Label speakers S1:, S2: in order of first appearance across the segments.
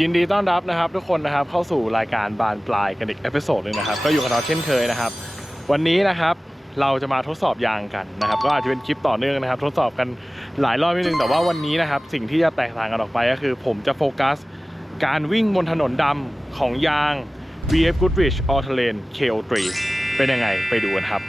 S1: ยินดีต้อนรับนะครับทุกคนนะครับเข้าสู่รายการบานปลายกันอีกเอพิโซดหนึงนะครับก็อยู่กับเราเช่นเคยนะครับ วันนี้นะครับเราจะมาทดสอบยางกันนะครับ ก็อาจจะเป็นคลิปต่อเนื่องนะครับ ทดสอบกันหลายรอบนิดนึงแต่ว่าวันนี้นะครับ สิ่งที่จะแตกต่างกันออกไปก็คือ ผมจะโฟกัส การวิ่งบนถนนดำของยาง VF Goodrich All Terrain KO3 เป็นยังไงไปดูกันครับ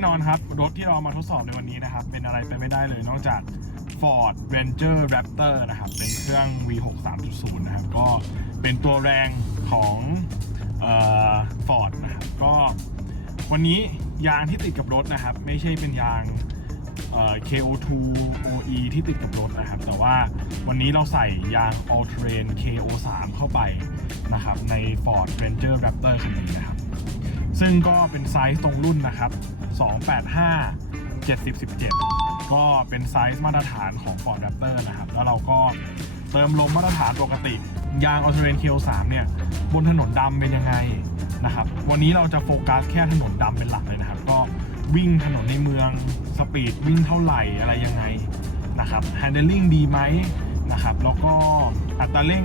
S1: น่นอนครับ รถที่เรามาทดสอบในวันนี้นะครับ เป็นอะไรไปไม่ได้เลยนอกจาก Ford Ranger Raptor นะครับ เป็นเครื่อง V6 3.0 นะครับ ก็เป็นตัวแรงของเอ่อ Ford นะครับ ก็วันนี้ยางที่ติดกับรถนะครับ ไม่ใช่เป็นยางเอ่อ KO2 OE ที่ติดกับรถนะครับ แต่ว่าวันนี้เราใส่ยาง All Terrain KO3 เข้าไปนะครับ ใน Ford Ranger Raptor คันนี้นะครับ ซึ่งก็เป็นไซส์ตรงรุ่นนะครับ 285 70 17 ก็เป็นไซส์มาตรฐานของ Ford Raptor นะครับ แล้วเราก็เติมลมมาตรฐานปกติ ยาง a l t e r a n Q3 เนี่ย บนถนนดำเป็นยังไงนะครับ วันนี้เราจะโฟกัสแค่ถนนดำเป็นหลักเลยนะครับ ก็วิ่งถนนในเมืองสปีดวิ่งเท่าไหร่อะไรยังไงนะครับ handling ดีไหมนะครับ แล้วก็อัตราเร่ง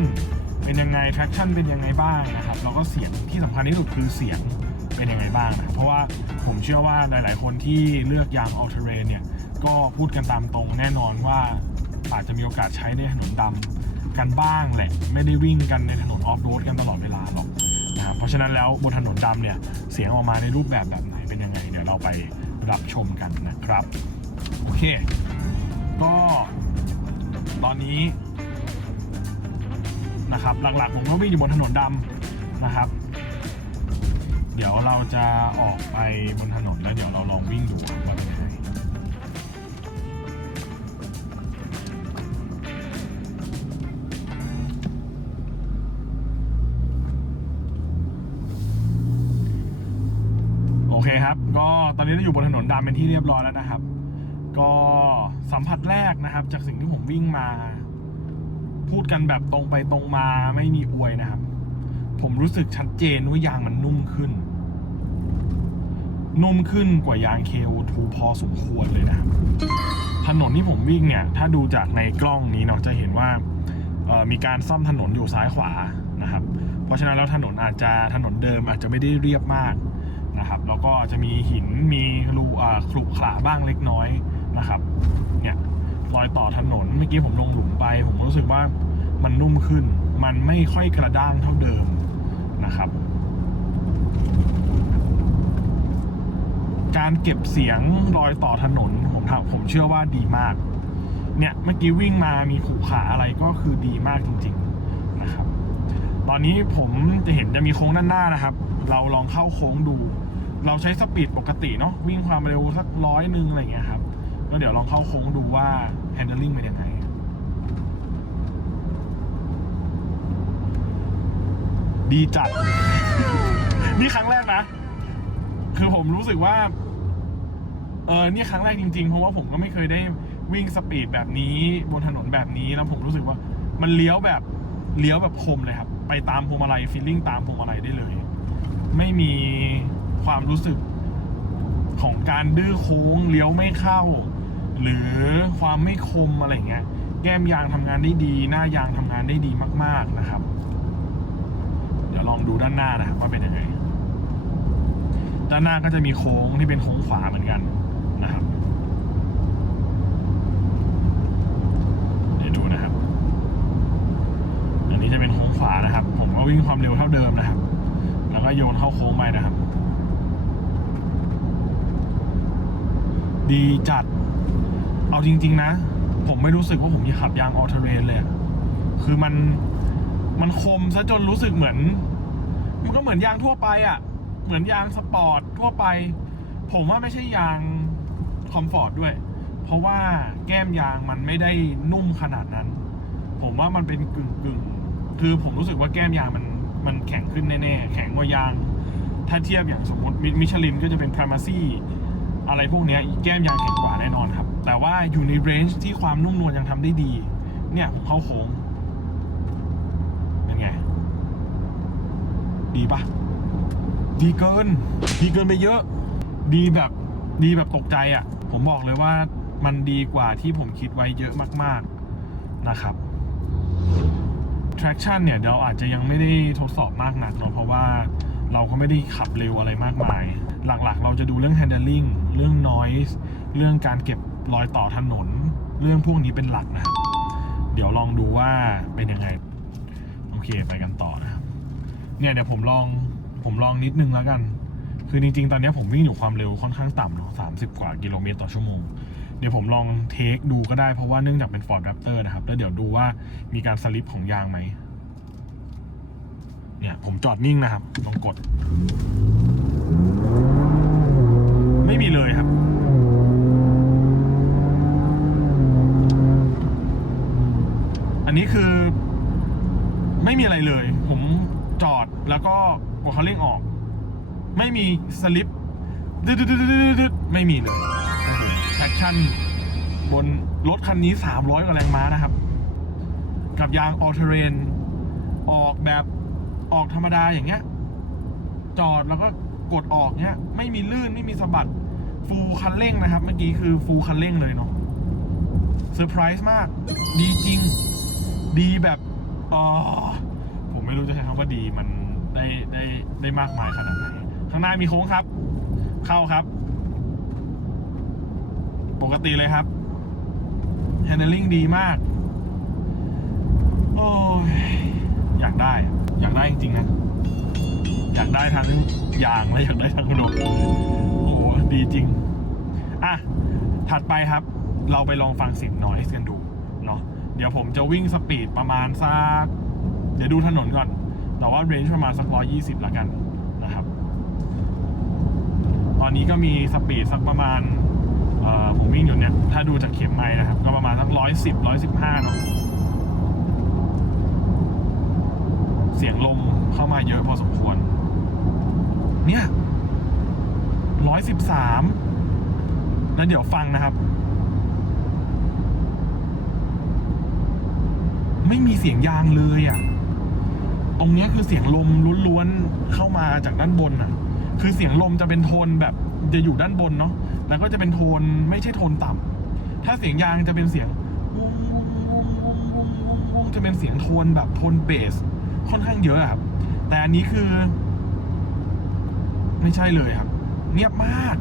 S1: เป็นยังไง traction เป็นยังไงบ้างนะครับ แล้วก็เสียงที่สำคัญที่สุดคือเสียง เป็นยังไงบ้างนะเพราะว่าผมเชื่อว่าหลาย ๆ คนที่เลือกยาง all terrain เนี่ยก็พูดกันตามตรงแน่นอนว่าอาจจะมีโอกาสใช้ในถนนดำกันบ้างแหละ ไม่ได้วิ่งกันในถนนออฟโรดกันตลอดเวลาหรอกนะเพราะฉะนั้นแล้วบนถนนดำเนี่ยเสียงออกมาในรูปแบบแบบไหนเป็นยังไงเดี๋ยวเราไปรับชมกันนะครับโอเค ก็ตอนนี้นะครับหลักๆผมก็วิ่งอยู่บนถนนดำนะครับ เดี๋ยวเราจะออกไปบนถนนแล้วเดี๋ยวเราลองวิ่งดูว่าเป็นยังไงโอเคครับ ก็ตอนนี้เราอยู่บนถนนดำเป็นที่เรียบร้อยแล้วนะครับ ก็สัมผัสแรกนะครับ จากสิ่งที่ผมวิ่งมา พูดกันแบบตรงไปตรงมาไม่มีอวยนะครับ ผมรู้สึกชัดเจนว่ายางมันนุ่มขึ้น นุ่มขึ้นกว่ายาง KO2 พอสมควรเลยนะครับ ถนนที่ผมวิ่งเนี่ย ถ้าดูจากในกล้องนี้เนาะจะเห็นว่ามีการซ่อมถนนอยู่ซ้ายขวานะครับ เพราะฉะนั้นแล้วถนนอาจจะถนนเดิมอาจจะไม่ได้เรียบมากนะครับ แล้วก็อาจจะมีหินมีรูขรุขระบ้างเล็กน้อยนะครับ เนี่ยรอยต่อถนนเมื่อกี้ผมลงหลุมไป ผมรู้สึกว่ามันนุ่มขึ้น มันไม่ค่อยกระด้างเท่าเดิมนะครับ การเก็บเสียงรอยต่อถนนผมถามผมเชื่อว่าดีมาก เนี่ยเมื่อกี้วิ่งมามีขู่ขาอะไรก็คือดีมากจริงๆนะครับ ตอนนี้ผมจะเห็นจะมีโค้งด้านหน้านะครับ เราลองเข้าโค้งดู เราใช้สปีดปกติเนาะวิ่งความเร็วสักร้อยหนึ่งอะไรอย่างเงี้ยครับก็เดี๋ยวลองเข้าโค้งดูว่า handling เป็นยังไงดีจัด นี่ครั้งแรกนะ คือผมรู้สึกว่า เออนี่ครั้งแรกจริงๆ เพราะว่าผมก็ไม่เคยได้วิ่งสปีดแบบนี้ บนถนนแบบนี้แล้วผมรู้สึกว่ามันเลี้ยวแบบเลี้ยวแบบคมเลยครับ ไปตามพวงมาลัยฟีลลิ่งตามพวงมาลัยได้เลย ไม่มีความรู้สึกของการดื้อโค้งเลี้ยวไม่เข้า หรือความไม่คมอะไรเงี้ย แก้มยางทำงานได้ดี หน้ายางทำงานได้ดีมาก ๆนะครับ เดี๋ยวลองดูด้านหน้านะครับว่าเป็นยังไง ด้านหน้าก็จะมีโค้งที่เป็นโค้งขวาเหมือนกันนะครับเดี๋ยวดูนะครับ อันนี้จะเป็นโค้งขวานะครับ ผมก็วิ่งความเร็วเท่าเดิมนะครับ แล้วก็โยนเข้าโค้งไปนะครับ ดีจัด เอาจริง ๆ นะ ผมไม่รู้สึกว่าผมจะขับยางออเทเรนเลย คือมันมันคมซะจนรู้สึกเหมือน มันก็เหมือนยางทั่วไปอะ่ะ เหมือนยางสปอร์ตทั่วไป ผมว่าไม่ใช่ยางคอมฟอร์ตด้วย เพราะว่าแก้มยางมันไม่ได้นุ่มขนาดนั้น ผมว่ามันเป็นกึ่งกึ่งคือผมรู้สึกว่าแก้มยางมันมันแข็งขึ้นแน่ๆ แข็งกว่ายาง ถ้าเทียบอย่างสมมติมิชลินก็จะเป็นพรามาซี่อะไรพวกนี้แก้มยางแข็งกว่าแน่นอนครับ แต่ว่าอยู่ในเรนจ์ที่ความนุ่มนวลยังทำได้ดี เนี่ยผมเข้าโค้งเป็นไง ดีปะ ดีเกิน ดีเกินไปเยอะ ดีแบบดีแบบตกใจอะ่ะ ผมบอกเลยว่ามันดีกว่าที่ผมคิดไว้เยอะมาก ๆนะครับ traction เนี่ยเดี๋ยวอาจจะยังไม่ได้ทดสอบมากนักเนอะเพราะว่าเราก็ไม่ได้ขับเร็วอะไรมากมาย หลักๆ เราจะดูเรื่อง handling เรื่อง noise เรื่องการเก็บรอยต่อถนน เรื่องพวกนี้เป็นหลักนะครับ เดี๋ยวลองดูว่าเป็นยังไง โอเคไปกันต่อนะครับ เนี่ยเดี๋ยวผมลอง ผมลองนิดนึงแล้วกัน คือจริงๆ ตอนนี้ผมวิ่งอยู่ความเร็วค่อนข้างต่ำเนาะสามสิบกว่ากิโลเมตรต่อชั่วโมง เดี๋ยวผมลองเทคดูก็ได้เพราะว่าเนื่องจากเป็น Ford Raptor นะครับ แล้วเดี๋ยวดูว่ามีการสลิปของยางไหม เนี่ยผมจอดนิ่งนะครับ ลองกด ไม่มีเลยครับอันนี้คือไม่มีอะไรเลย ผมจอดแล้วก็ กดคันเร่งออก ไม่มีสลิปดึดดๆๆๆๆไม่มีเลยแอคชั่นบนรถคันนี้ 300กว่าแรงม้านะครับ กับยางออเทเรน ออกแบบออกธรรมดาอย่างเงี้ย จอดแล้วก็กดออกเงี้ย ไม่มีลื่นไม่มีสะบัด ฟูลคันเร่งนะครับ เมื่อกี้คือฟูลคันเร่งเลยเนาะเซอร์ไพรส์มาก ดีจริง ดีแบบเออผมไม่รู้จะใช้คำว่าดีมัน ได้ได้ได้มากมายขนาดไหนข้างหน้ามีโค้งครับ เข้าครับ ปกติเลยครับ handling ดีมาก โอ้ย อยากได้ อยากได้จริงๆนะ อยากได้ทั้งยางและอยากได้ทั้งรถโอ้โหดีจริง อะ ถัดไปครับ เราไปลองฟังเสียงนอยส์กันดู เนาะเดี๋ยวผมจะวิ่งสปีดประมาณสัก เดี๋ยวดูถนนก่อน แต่ว่าเรนจ์ประมาณสักร้อยี่สิบละกันนะครับ ตอนนี้ก็มีสปีดสักประมาณผมวิ่งอยู่เนี่ย ถ้าดูจากเข็มไม้นะครับ ก็ประมาณสักร้อยสิบร้อยสิบห้าเนาะเสียงลมเข้ามาเยอะพอสมควร เนี่ยร้อยสิบสามแล้วเดี๋ยวฟังนะครับ ไม่มีเสียงยางเลยอะ ตรงนี้คือเสียงลมล้วนๆเข้ามาจากด้านบนอะ คือเสียงลมจะเป็นโทนแบบจะอยู่ด้านบนเนาะแล้วก็จะเป็นโทนไม่ใช่โทนต่ำถ้าเสียงยางจะเป็นเสียงวงวงวงวงวงวงวงจะเป็นเสียงโทนแบบโทนเบส ค่อนข้างเยอะอะครับ แต่อันนี้คือ ไม่ใช่เลยครับ เงียบมาก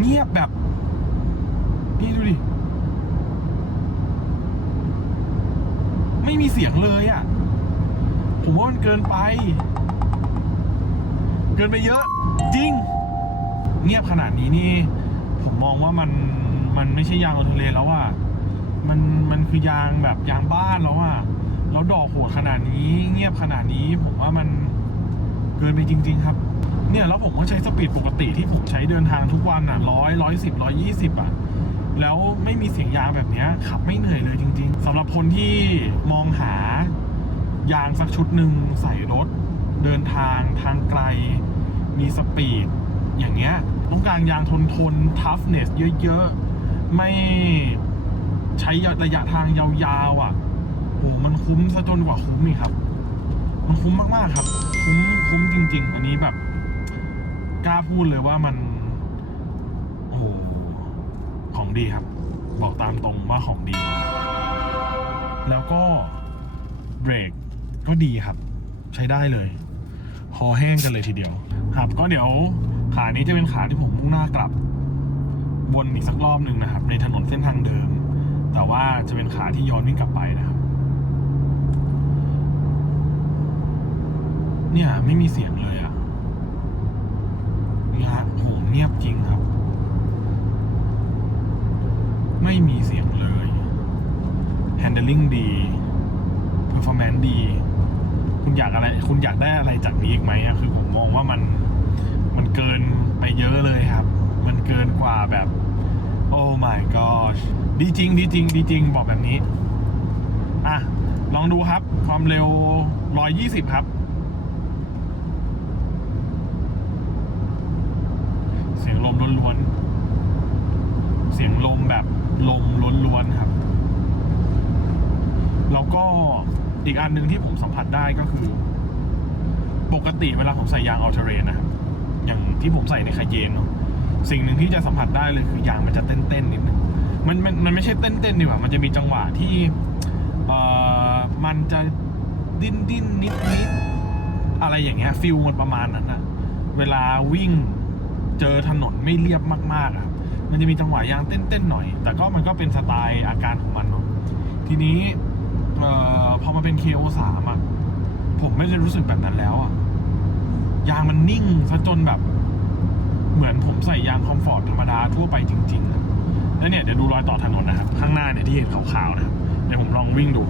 S1: เงียบแบบ นี่ดูดิ ไม่มีเสียงเลยอะ่ะผมว่ามันเกินไป เกินไปเยอะ จริง เงียบขนาดนี้นี่ ผมมองว่ามันมันไม่ใช่ยางออโทเลแล้วอะมันมันคือยางแบบยางบ้านแล้วอะแล้วดอกโหดขนาดนี้ เงียบขนาดนี้ ผมว่ามันเกินไปจริง ๆ ครับ เนี่ยแล้วผมก็ใช้สปีดปกติที่ผมใช้เดินทางทุกวันอะร้อยร้อยสิบร้อยยี่สิบอะ แล้วไม่มีเสียงยางแบบนี้ขับไม่เหนื่อยเลยจริง ๆสำหรับคนที่มองหายางสักชุดหนึ่งใส่รถ เดินทางทางไกล มีสปีด อย่างเงี้ยต้องการยางทนทน toughness เยอะๆ ไม่ใช้ระยะทางยาวๆ อะโหมันคุ้มซะจนกว่าคุ้มอีกครับ มันคุ้มมากๆครับ คุ้มคุ้มจริง ๆ อันนี้แบบ กล้าพูดเลยว่ามัน โอ้ ของดีครับ บอกตามตรงว่าของดี แล้วก็เบรกก็ดีครับ ใช้ได้เลยคอแห้งกันเลยทีเดียว ครับ ก็เดี๋ยวขานี้จะเป็นขาที่ผมมุ่งหน้ากลับ วนอีกสักรอบหนึ่งนะครับ ในถนนเส้นทางเดิม แต่ว่าจะเป็นขาที่ย้อนวิ่งกลับไปนะครับ เนี่ยไม่มีเสียงเลยอะนี่ฮะโหเงียบจริงครับ ไม่มีเสียงเลย handling ดี performance ดี คุณอยากอะไร คุณอยากได้อะไรจากนี้อีกไหมคือผมมองว่ามัน มันเกินไปเยอะเลยครับ มันเกินกว่าแบบโอ้ my gosh ดีจริง ดีจริง ดีจริง บอกแบบนี้ อะ ลองดูครับ ความเร็ว 120 ครับเสียงลมล้วนๆ เสียงลมแบบ ลมล้วนๆครับ แล้วก็อีกอันหนึ่งที่ผมสัมผัสได้ก็คือ ปกติเวลาผมใส่ยางอัลเทเรนนะครับ อย่างที่ผมใส่ในคาเยนเนาะสิ่งหนึ่งที่จะสัมผัสได้เลยคือยางมันจะเต้นๆนิดนึงมันมันมันไม่ใช่เต้นๆดีกว่า มันจะมีจังหวะที่เอ่อมันจะดิ้นดิ้นนิดนิดอะไรอย่างเงี้ยฟิลมันประมาณนั้นอะเวลาวิ่งเจอถนนไม่เรียบมากๆอะครับ มันจะมีจังหวะยางเต้นๆหน่อย แต่ก็มันก็เป็นสไตล์อาการของมันเนาะทีนี้เอ่อพอมาเป็น KO3 อะผมไม่ได้รู้สึกแบบนั้นแล้วอะยางมันนิ่งซะจนแบบ เหมือนผมใส่ยางคอมฟอร์ตธรรมดาทั่วไปจริงๆอะแล้วเนี่ยเดี๋ยวดูรอยต่อถนนนะครับ ข้างหน้าเนี่ยที่เห็นขาวๆนะครับเดี๋ยวผมลองวิ่งดู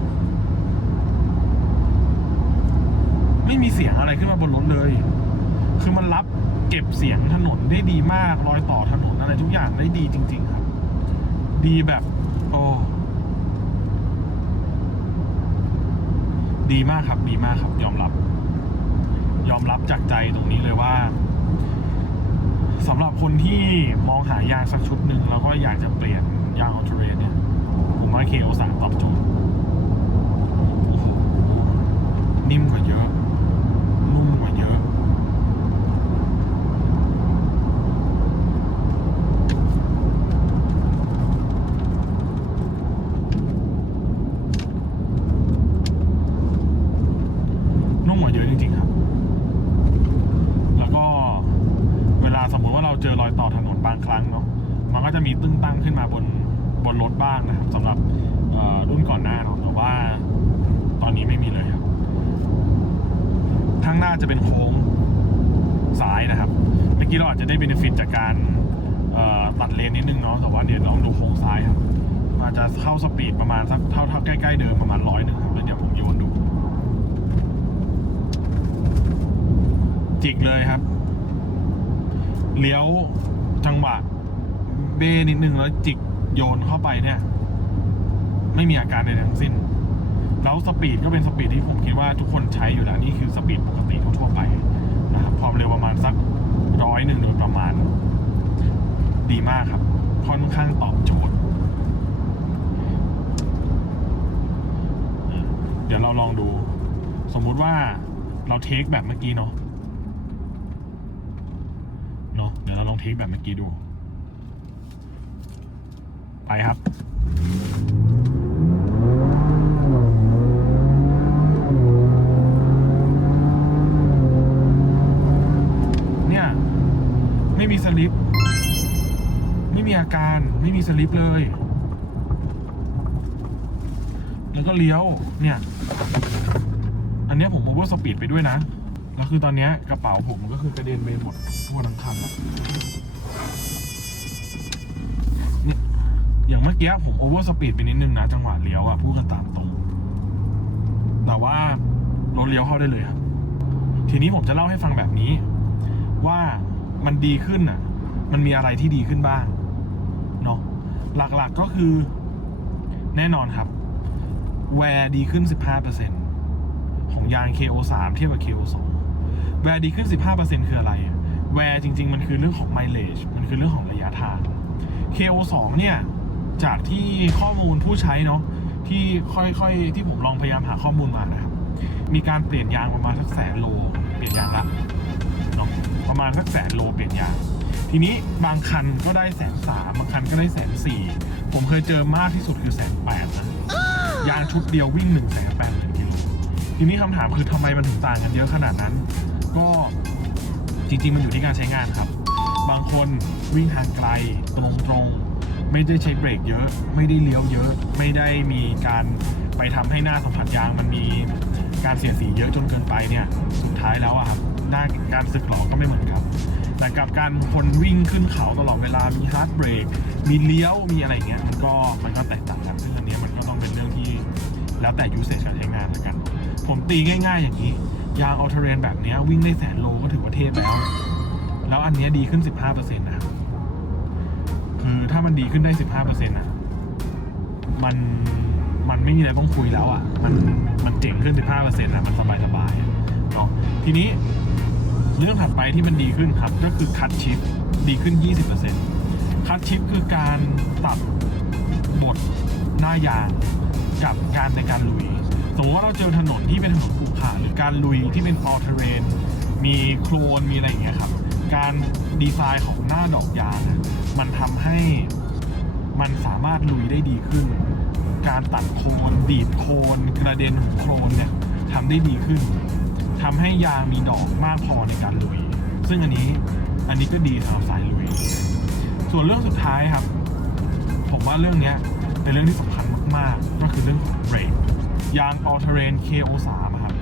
S1: ไม่มีเสียงอะไรขึ้นมาบนรถเลย คือมันรับเก็บเสียงถนนได้ดีมาก รอยต่อถนน อะไรทุกอย่างได้ดีจริง ๆ ครับ ดีแบบ โอ้ดีมากครับ ดีมากครับ ยอมรับ ยอมรับจากใจตรงนี้เลยว่าสำหรับคนที่มองหายางสักชุดหนึ่งแล้วก็อยากจะเปลี่ยนยางออเทเรนเนี่ยผมว่า KO สามตอบโจทย์โอ้โหนิ่มกว่าเยอะ นุ่มกว่าเยอะ นุ่มกว่าเยอะจริงๆครับ แล้วก็เวลาสมมติว่าเราเจอรอยต่อถนนบางครั้งเนาะ มันก็จะมีตึ้งตั้งขึ้นมาบนบนรถบ้างนะครับสำหรับเอ่อรุ่นก่อนหน้าเนาะแต่ว่าตอนนี้ไม่มีเลยครับข้างหน้าจะเป็นโค้งซ้าย นะครับเมื่อกี้เราอาจจะได้เบนฟิตจากการตัดเลนนิดนึงเนาะแต่ว่าเดี๋ยวลองดูโค้งซ้ายครับอาจจะเข้าสปีดประมาณสักเท่าเท่าใกล้ๆเดิมประมาณร้อยหนึ่งครับแล้วเดี๋ยวผมโยนดู จิกเลยครับเลี้ยวจังหวะเบนิดนึงแล้วจิกโยนเข้าไปเนี่ย ไม่มีอาการใดทั้งสิ้น แล้วสปีดก็เป็นสปีดที่ผมคิดว่าทุกคนใช้อยู่แล้วนี่คือสปีดปกติทั่วๆไป นะครับความเร็วประมาณสักร้อยหนึ่งโดยประมาณ ดีมากครับ ค่อนข้างตอบโจทย์ เดี๋ยวเราลองดู สมมุติว่าเราเทคแบบเมื่อกี้เนาะเนาะเดี๋ยวเราลองเทคแบบเมื่อกี้ดู ไปครับ ไม่มีสลิปเลย แล้วก็เลี้ยวเนี่ย อันนี้ผมโอเวอร์สปีดไปด้วยนะ แล้วคือตอนนี้กระเป๋าผมก็คือกระเด็นไปหมดทั่วทั้งคันเนี่ยอย่างเมื่อกี้ผมโอเวอร์สปีดไปนิดนึงนะ จังหวะเลี้ยวอะพูดกันตามตรง แต่ว่ารถเลี้ยวเข้าได้เลยครับ ทีนี้ผมจะเล่าให้ฟังแบบนี้ ว่ามันดีขึ้นอะมันมีอะไรที่ดีขึ้นบ้าง หลักๆก็คือแน่นอนครับ แวร์ดีขึ้น 15%ของยาง KO3 เทียบกับ KO2 แวร์ดีขึ้น 15%คืออะไรอะแวร์จริง ๆ มันคือเรื่องของ mileage มันคือเรื่องของระยะทาง KO2 เนี่ย จากที่ข้อมูลผู้ใช้เนาะที่ค่อยๆ ที่ผมลองพยายามหาข้อมูลมานะครับ มีการเปลี่ยนยางประมาณสักแสนโล เปลี่ยนยางละเนาะประมาณสักแสนโลเปลี่ยนยาง ทีนี้บางคันก็ได้แสนสามบางคันก็ได้แสนสี่ผมเคยเจอมากที่สุดคือแสนแปดนะยางชุดเดียววิ่งหนึ่งแสนแปดหมื่นกิโลทีนี้คำถามคือทำไมมันถึงต่างกันเยอะขนาดนั้น ก็จริงๆมันอยู่ที่การใช้งานครับ บางคนวิ่งทางไกลตรงๆ ไม่ได้ใช้เบรกเยอะ ไม่ได้เลี้ยวเยอะ ไม่ได้มีการไปทำให้หน้าสัมผัสยางมันมีการเสียดสีเยอะจนเกินไปเนี่ย สุดท้ายแล้วอะครับหน้าการสึกหลอก็ไม่เหมือนกัน แต่กับการคนวิ่งขึ้นเขาตลอดเวลามีฮาร์ดเบรกมีเลี้ยวมีอะไรเงี้ยมันก็มันก็แตกต่างกันซึ่งอันนี้มันก็ต้องเป็นเรื่องที่แล้วแต่ยูเซจการใช้งานแล้วกัน ผมตีง่าย ๆ อย่างนี้ ยางออเทเรนแบบนี้วิ่งได้แสนโลก็ถือว่าเทพแล้ว แล้วอันนี้ดีขึ้น 15%นะครับคือถ้ามันดีขึ้นได้ 15%อะมันมันไม่มีอะไรต้องคุยแล้วอะ มันมันเจ๋งขึ้น 15%อะมันสบายสบายๆเนาะทีนี้ เรื่องถัดไปที่มันดีขึ้นครับ ก็คือคัดชิปดีขึ้น 20%คัดชิปคือการตัดบทหน้ายางกับการในการลุย สมมติว่าเราเจอถนนที่เป็นถนนขรุขระหรือการลุยที่เป็น all terrain มีโคลนมีอะไรอย่างเงี้ยครับ การดีไซน์ของหน้าดอกยางมันทำให้มันสามารถลุยได้ดีขึ้น การตัดโคลนดีดโคลนกระเด็นของโคลนเนี่ยทำได้ดีขึ้น ทำให้ยางมีดอกมากพอในการลุย ซึ่งอันนี้อันนี้ก็ดีสำหรับสายลุย ส่วนเรื่องสุดท้ายครับ ผมว่าเรื่องนี้เป็นเรื่องที่สำคัญมากๆ ก็คือเรื่องของเบรกยาง all terrain KO3 ครับ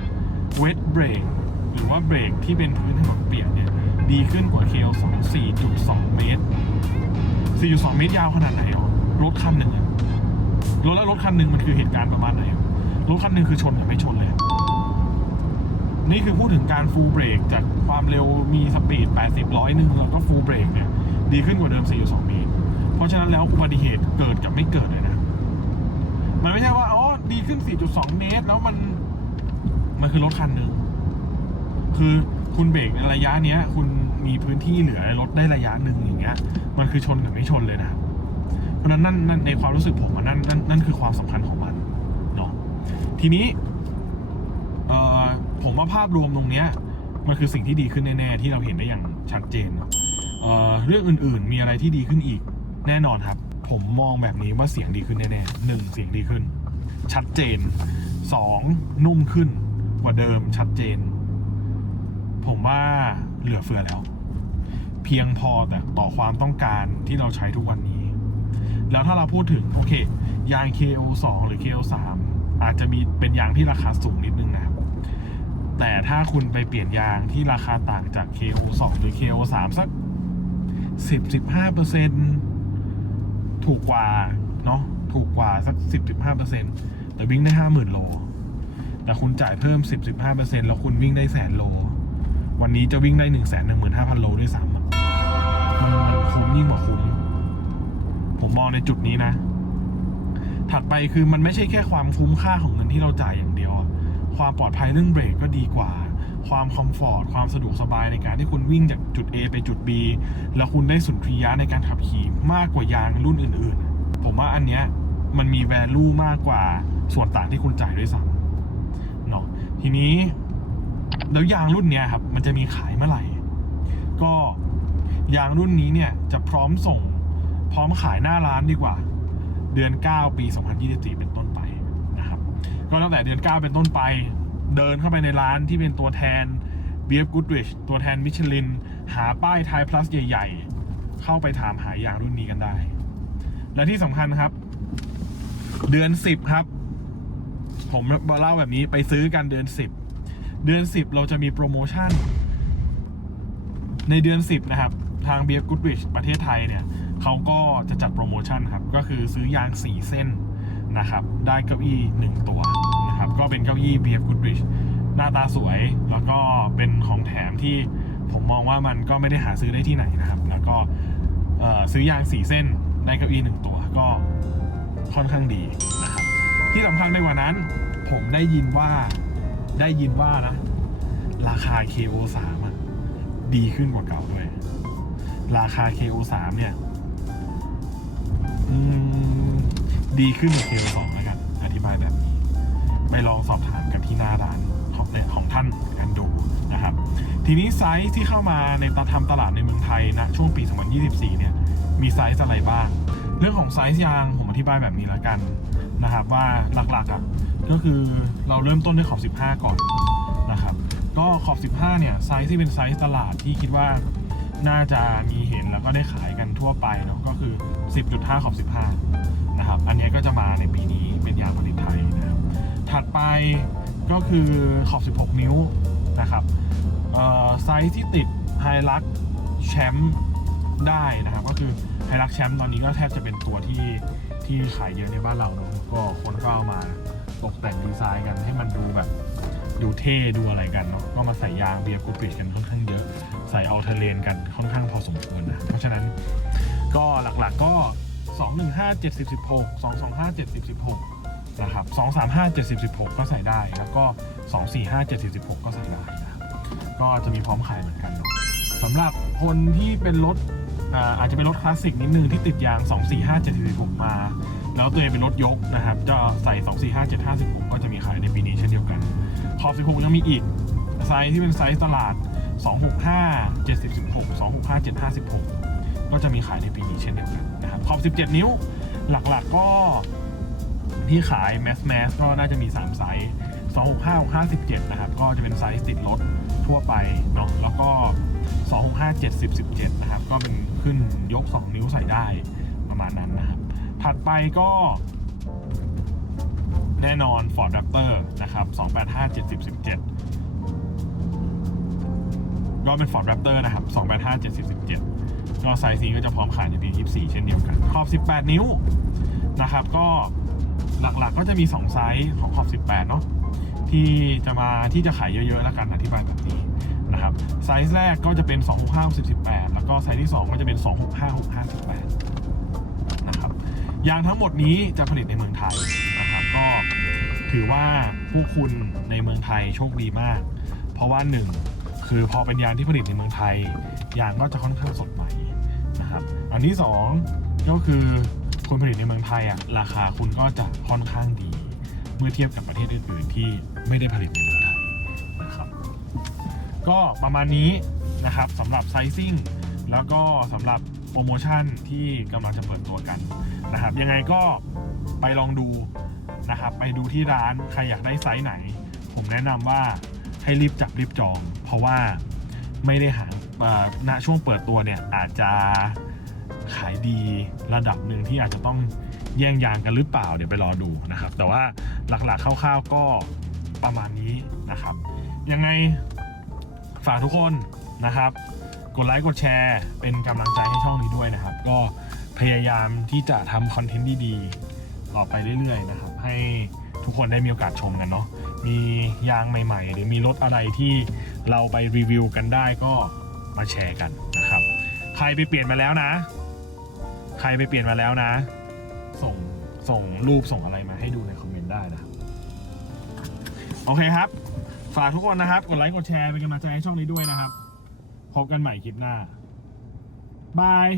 S1: wet brake หรือว่าเบรกที่เป็นพื้นถนนเปียกเนี่ยดีขึ้นกว่า KO2 4.2 เมตร 4.2 เมตรยาวขนาดไหนรถคันหนึ่งรถแล้วรถคันหนึ่งมันคือเหตุการณ์ประมาณไหนรถคันหนึ่งคือชนกับไม่ชนเลย นี่คือพูดถึงการฟูลเบรกจากความเร็วมีสปีด 80 ร้อยหนึ่งแล้วก็ฟูลเบรกเนี่ย ดีขึ้นกว่าเดิม 4.2 เมตร เพราะฉะนั้นแล้วอุบัติเหตุเกิดกับไม่เกิดเลยนะ มันไม่ใช่ว่า อ๋อ ดีขึ้น 4.2 เมตร แล้วมัน มันคือรถคันหนึ่ง คือคุณเบรกในระยะเนี้ย คุณมีพื้นที่เหลือรถได้ระยะหนึ่งอย่างเงี้ย มันคือชนกับไม่ชนเลยนะ เพราะฉะนั้นนั่นนั่นในความรู้สึกผมนั่นนั่นนั่นคือความสำคัญของมันเนาะ ทีนี้ เอ่อ ผมว่าภาพรวมตรงเนี้ยมันคือสิ่งที่ดีขึ้นแน่ๆที่เราเห็นได้อย่างชัดเจนเเรื่องอื่นๆมีอะไรที่ดีขึ้นอีกแน่นอนครับ ผมมองแบบนี้ว่าเสียงดีขึ้นแน่ๆหนึ่งเสียงดีขึ้น ชัดเจนสองนุ่มขึ้นกว่าเดิมชัดเจน ผมว่าเหลือเฟือแล้ว เพียงพอแต่ต่อความต้องการที่เราใช้ทุกวันนี้ แล้วถ้าเราพูดถึงโอเค ยาง KO2 หรือ KO3 อาจจะมีเป็นยางที่ราคาสูงนิดนึงนะครับ แต่ ถ้าคุณไปเปลี่ยนยางที่ราคาต่างจาก KO2 หรือ KO3 สักสิบสิบห้าเปอร์เซ็นถูกกว่า เนาะถูกกว่าสักสิบสิบห้าเปอร์เซ็นแต่วิ่งได้ห้าหมื่นโล แต่คุณจ่ายเพิ่มสิบสิบห้าเปอร์เซ็นแล้วคุณวิ่งได้แสนโล วันนี้จะวิ่งได้หนึ่งแสนหนึ่งหมื่นห้าพันโลด้วยซ้ำมันมันคุ้มยิ่งกว่าคุ้ม ผมมองในจุดนี้นะ ถัดไปคือมันไม่ใช่แค่ความคุ้มค่าของเงินที่เราจ่ายอย่าง ความปลอดภัยเรื่องเบรกก็ดีกว่า ความคอมฟอร์ตความสะดวกสบายในการที่คุณวิ่งจากจุด A ไปจุด B แล้วคุณได้สุนทรียะในการขับขี่มากกว่ายางรุ่นอื่น ๆ ผมว่าอันเนี้ยมันมี value มากกว่าส่วนต่างที่คุณจ่ายด้วยซ้ำเนาะทีนี้ แล้วยางรุ่นเนี้ยครับ มันจะมีขายเมื่อไหร่ ก็ยางรุ่นนี้เนี่ยจะพร้อมส่งพร้อมขายหน้าร้านดีกว่า เดือน 9 ปี 2024 เป็นต้นไปนะครับ ก็ตั้งแต่เดือน 9 เป็นต้นไป เดินเข้าไปในร้านที่เป็นตัวแทน BF Goodrich ตัวแทนมิชลิน หาป้ายไทย plus ใหญ่ ๆ เข้าไปถามหายางรุ่นนี้กันได้ และที่สำคัญครับ เดือน 10 ครับ ผมเล่าแบบนี้ไปซื้อกันเดือน 10 เดือน 10 เราจะมีโปรโมชั่น ในเดือน 10 นะครับ ทาง BF Goodrich ประเทศไทยเนี่ยเขาก็จะจัดโปรโมชั่นครับ ก็คือซื้อยาง 4 เส้น นะครับ ได้เก้าอี้ 1 ตัวนะครับ ก็เป็นเก้าอี้ BF Goodrich หน้าตาสวย แล้วก็เป็นของแถมที่ผมมองว่ามันก็ไม่ได้หาซื้อได้ที่ไหนนะครับ แล้วก็ซื้อยาง4เส้นได้เก้าอี้1ตัวก็ค่อนข้างดีนะครับ ที่สำคัญไปกว่านั้น ผมได้ยินว่าได้ยินว่านะ ราคา KO3 อะดีขึ้นกว่าเก่าด้วย ราคา KO3 เนี่ย อืม ดีขึ้นกว่า KO2 แล้วกันอธิบายแบบนี้ ไปลองสอบถามกันที่หน้าร้านของเนี่ยของท่านกันดูนะครับ ทีนี้ไซส์ที่เข้ามาในตทำตลาดในเมืองไทยนะช่วงปี 2024 เนี่ยมีไซส์อะไรบ้าง เรื่องของไซส์ยางผมอธิบายแบบนี้แล้วกันนะครับว่าหลักๆอะก็คือเราเริ่มต้นด้วยขอบ 15 ก่อนนะครับก็ขอบ 15 เนี่ยไซส์ที่เป็นไซส์ตลาดที่คิดว่าน่าจะมีเห็นแล้วก็ได้ขายกันทั่วไปเนาะก็คือ 10.5 ขอบ 15 นะครับ อันนี้ก็จะมาในปีนี้เป็นยางผลิตไทยนะครับ ถัดไปก็คือขอบ 16 นิ้วนะครับเอ่อไซส์ที่ติดไฮลักแชมป์ได้นะครับ ก็คือไฮลักแชมป์ตอนนี้ก็แทบจะเป็นตัวที่ที่ขายเยอะในบ้านเราเนาะก็คนก็เอามาตกแต่งดีไซน์กันให้มันดูแบบดูเท่ดูอะไรกันเนาะก็มาใส่ยางเบียร์กูปริชกันค่อนข้างเยอะ ใส่เอาเทเลนกันค่อนข้างพอสมควรนะเพราะฉะนั้นก็หลักๆก็ 215 70 16 225 70 16นะครับ235 70 16 ก็ใส่ได้ แล้วก็ 245 70 16 ก็ใส่ได้นะครับก็จะมีพร้อมขายเหมือนกันสำหรับคนที่เป็นรถอาจจะเป็นรถคลาสสิกนิดนึงที่ติดยาง 245746มา แล้วตัวเองเป็นรถยกนะครับจะใส่ 245 75 16 ก็จะมีขายในปีนี้เช่นเดียวกันขอบ 16 ยังมีอีกไซส์ที่เป็นไซส์ตลาด 265 7016 265 7516 ก็จะมีขายในปีนี้เช่นเดียวกันนะครับขอบ 17 นิ้วหลักๆก็ที่ขายแมสแมสก็น่าจะมี 3 ไซส์265 57 นะครับ ก็จะเป็นไซส์ติดรถทั่วไปเนาะแล้วก็ 265 70 17 นะครับ ก็เป็นขึ้นยก 2 นิ้วใส่ได้ประมาณนั้นนะครับ ถัดไปก็แน่นอน Ford Raptor นะครับ 285 70 17 ก็เป็น Ford Raptor นะครับ 285 70 17 ก็ไซส์สีก็จะพร้อมขายในปี 24 เช่นเดียวกันขอบ 18 นิ้วนะครับก็หลักๆก็จะมี 2 ไซส์ของขอบ 18 เนาะที่จะมาที่จะขายเยอะๆแล้วกันอธิบายแบบนี้นะครับไซส์แรกก็จะเป็น 265 18 แล้วก็ไซส์ที่ 2 ก็จะเป็น 265 18 นะครับยางทั้งหมดนี้จะผลิตในเมืองไทยนะครับก็ถือว่าผู้คุณในเมืองไทยโชคดีมาก เพราะว่าหนึ่งคือพอเป็นยางที่ผลิตในเมืองไทย ยางก็จะค่อนข้างสดใหม่ นะครับอันที่สองก็คือคุณผลิตในเมืองไทยอะราคาคุณก็จะค่อนข้างดี เมื่อเทียบกับประเทศอื่นๆที่ไม่ได้ผลิตในเมืองไทยนะครับก็ประมาณนี้นะครับสำหรับไซซิ่งแล้วก็สำหรับโปรโมชั่นที่กำลังจะเปิดตัวกันนะครับ ยังไงก็ไปลองดูนะครับ ไปดูที่ร้านใครอยากได้ไซส์ไหน ผมแนะนำว่าให้รีบจับรีบจอง เพราะว่าไม่ได้หา ณช่วงเปิดตัวเนี่ยอาจจะขายดีระดับหนึ่งที่อาจจะต้องแย่งยางกันหรือเปล่าเดี๋ยวไปรอดูนะครับ แต่ว่าหลักๆคร่าวๆก็ประมาณนี้นะครับ ยังไงฝากทุกคนนะครับ กดไลค์กดแชร์ เป็นกำลังใจให้ช่องนี้ด้วยนะครับ ก็พยายามที่จะทำคอนเทนต์ดีๆต่อไปเรื่อยๆนะครับ ให้ทุกคนได้มีโอกาสชมกันเนาะมียางใหม่ๆ หรือมีรถอะไรที่เราไปรีวิวกันได้ก็ มาแชร์กันนะครับ ใครไปเปลี่ยนมาแล้วนะ ใครไปเปลี่ยนมาแล้วนะ ส่งส่งรูปส่งอะไรมาให้ดูในคอมเมนต์ได้นะครับ โอเคครับ ฝากทุกคนนะครับ กดไลค์กดแชร์เป็นกำลังใจให้ช่องนี้ด้วยนะครับ พบกันใหม่คลิปหน้าบาย